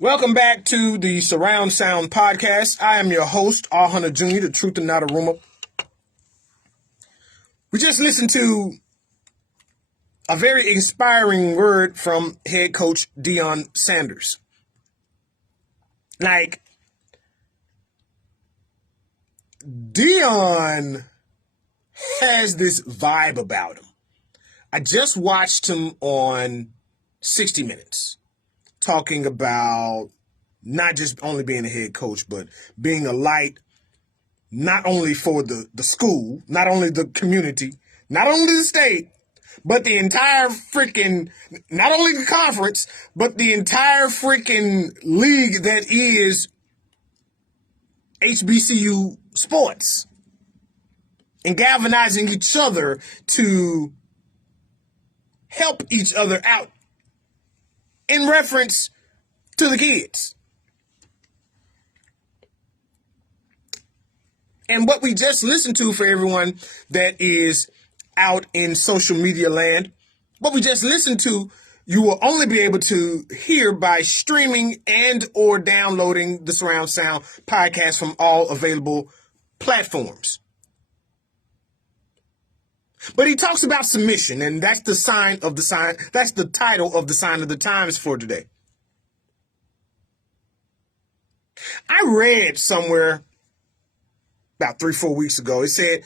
Welcome back to the Surround Sound Podcast. I am your host, R. Hunter Jr., the truth and not a rumor. We just listened to a very inspiring word from head coach Deion Sanders. Like, Deion has this vibe about him. I just watched him on 60 Minutes talking about not just only being a head coach, but being a light, not only for the school, not only the community, not only the state, but the entire freaking, not only the conference, but the entire freaking league that is HBCU sports, and galvanizing each other to help each other out in reference to the kids. And what we just listened to, for everyone that is out in social media land, what we just listened to, you will only be able to hear by streaming and or downloading the Surround Sound podcast from all available platforms. But he talks about submission, and that's the sign of the sign. That's the title of the sign of the times for today. I read somewhere about 3-4 weeks ago, it said,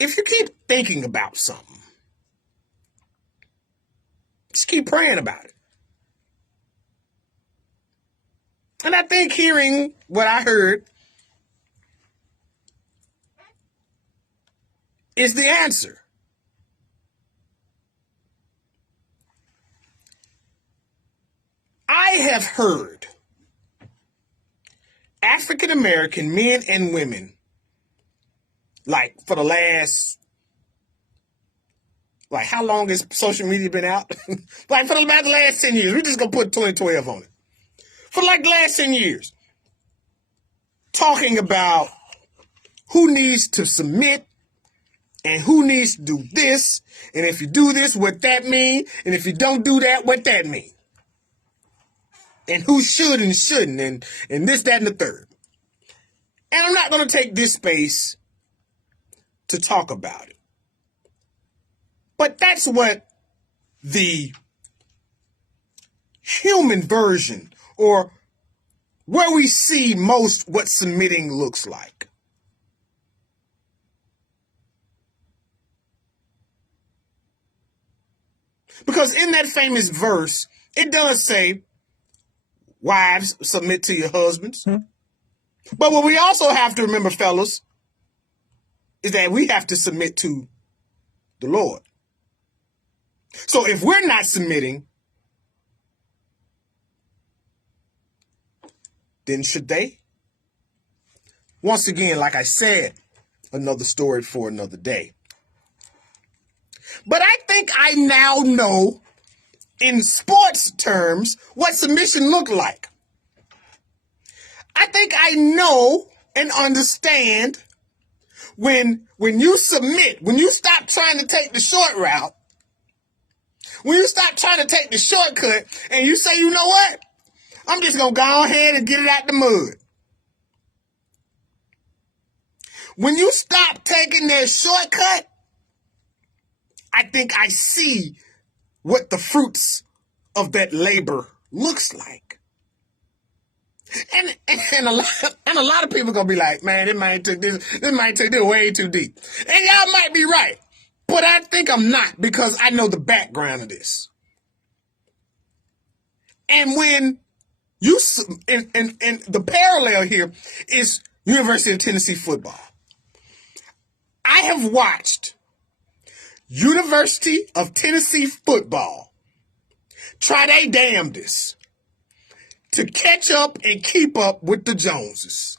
if you keep thinking about something, just keep praying about it. And I think hearing what I heard is the answer. I have heard African American men and women, like for the last, like how long has social media been out? Like for about the last 10 years. We're just going to put 2012 on it. For like the last 10 years. Talking about who needs to submit and who needs to do this. And if you do this, what that mean. And if you don't do that, what that mean. And who should and shouldn't. And this, that, and the third. And I'm not going to take this space to talk about it. But that's what the human version, or where we see most what submitting looks like. Because in that famous verse, it does say, wives, submit to your husbands. But what we also have to remember, fellas, is that we have to submit to the Lord. So if we're not submitting, then should they? Once again, like I said, another story for another day. But I think I now know, in sports terms, what submission looked like. I think I know and understand when you submit, when you stop trying to take the short route, when you stop trying to take the shortcut and you say, you know what? I'm just going to go ahead and get it out the mud. When you stop taking that shortcut, I think I see what what of that labor looks like. And a lot of people gonna be like, man, this might take this way too deep. And y'all might be right. But I think I'm not, because I know the background of this. And when you and the parallel here is University of Tennessee football. I have watched University of Tennessee football try their damnedest to catch up and keep up with the Joneses.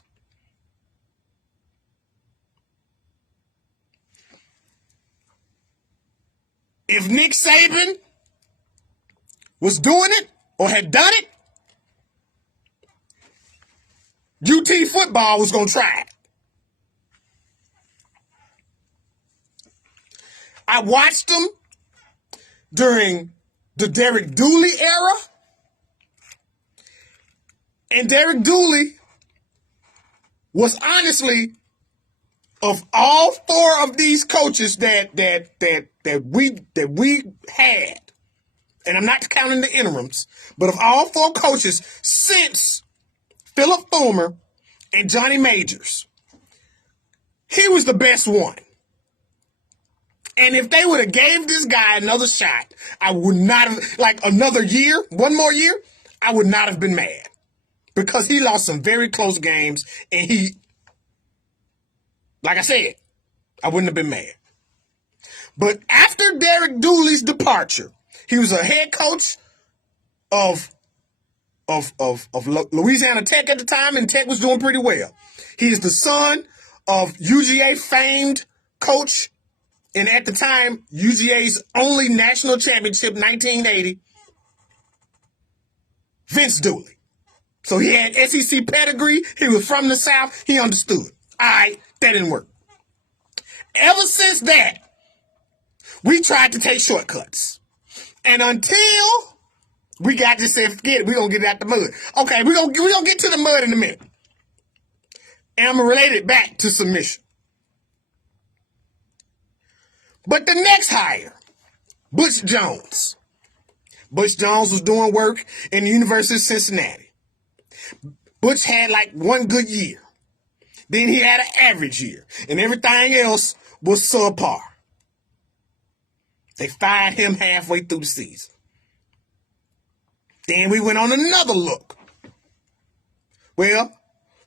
If Nick Saban was doing it or had done it, UT football was going to try it. I watched them during the Derek Dooley era. And Derek Dooley was honestly, of all four of these coaches that we had, and I'm not counting the interims, but of all four coaches since Philip Fulmer and Johnny Majors, he was the best one. And if they would have gave this guy another shot, I would not have, like another year, one more year, I would not have been mad. Because he lost some very close games, and he, like I said, I wouldn't have been mad. But after Derek Dooley's departure, he was a head coach of Louisiana Tech at the time, and Tech was doing pretty well. He is the son of UGA famed coach, and at the time, UGA's only national championship, 1980, Vince Dooley. So he had SEC pedigree. He was from the South. He understood. All right, that didn't work. Ever since that, we tried to take shortcuts. And until we got to say, forget it, we're going to get it out the mud. Okay, we're gonna get to the mud in a minute. And I'm going to relate it back to submission. But the next hire, Butch Jones. Butch Jones was doing work in the University of Cincinnati. Butch had like one good year. Then he had an average year. And everything else was subpar. They fired him halfway through the season. Then we went on another look. Well,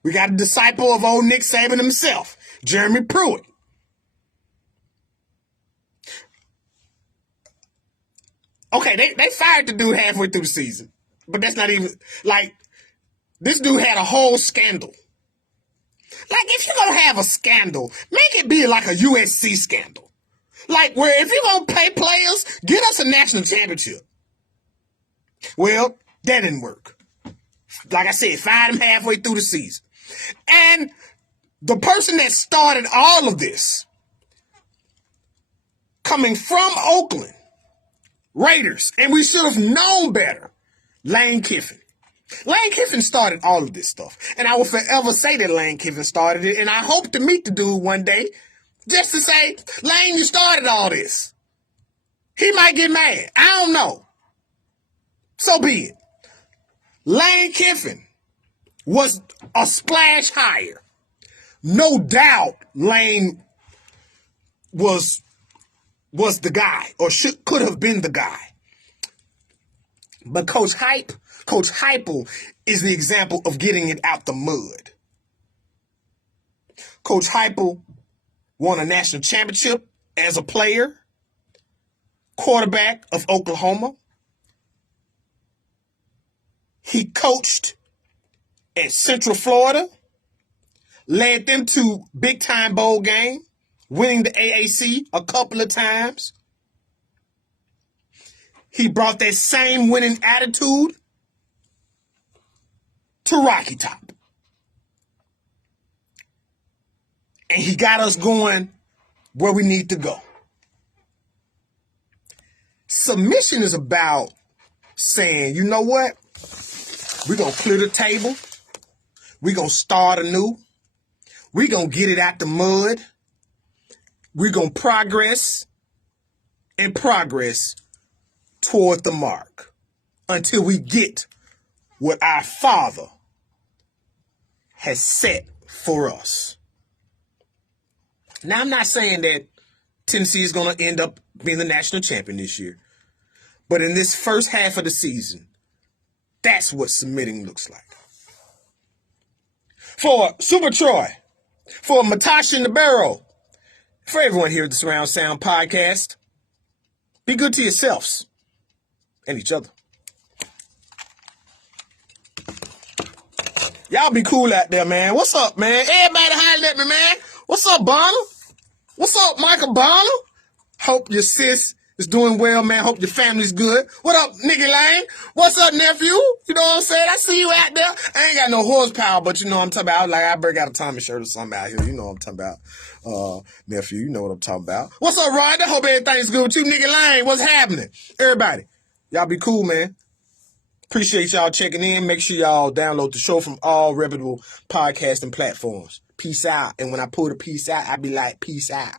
we got a disciple of old Nick Saban himself, Jeremy Pruitt. Okay, they fired the dude halfway through the season. But that's not even, like, this dude had a whole scandal. Like, if you're going to have a scandal, make it be like a USC scandal. Like, where if you're going to pay players, get us a national championship. Well, that didn't work. Like I said, fired him halfway through the season. And the person that started all of this, coming from Oakland Raiders, and we should have known better, Lane Kiffin. Lane Kiffin started all of this stuff. And I will forever say that Lane Kiffin started it. And I hope to meet the dude one day just to say, Lane, you started all this. He might get mad. I don't know. So be it. Lane Kiffin was a splash hire. No doubt Lane was the guy, or could have been the guy. But Coach Heupel is the example of getting it out the mud. Coach Heupel won a national championship as a player, quarterback of Oklahoma. He coached at Central Florida, led them to big-time bowl game, winning the AAC a couple of times. He brought that same winning attitude to Rocky Top. And he got us going where we need to go. Submission is about saying, you know what? We're going to clear the table. We're going to start anew. We're going to get it out the mud. We're going to progress and progress toward the mark until we get what our Father has set for us. Now, I'm not saying that Tennessee is going to end up being the national champion this year. But in this first half of the season, that's what submitting looks like. For Super Troy, for Matash in the Barrel, for everyone here at the Surround Sound Podcast, be good to yourselves and each other. Y'all be cool out there, man. What's up, man? Everybody holler at me, man. What's up, Bonner? What's up, Michael Bonner? Hope your sis is doing well, man. Hope your family's good. What up, Nicky Lane? What's up, nephew? You know what I'm saying? I see you out there. I ain't got no horsepower, but you know what I'm talking about. Like, I break out a Tommy shirt or something out here. You know what I'm talking about. Nephew, you know what I'm talking about. What's up, Ryder? Hope everything's good with you. Nicky Lane, what's happening? Everybody, Y'all be cool, man. Appreciate y'all checking in. Make sure y'all download the show from all reputable podcasting platforms. Peace out. And when I pull the peace out, I be like, peace out.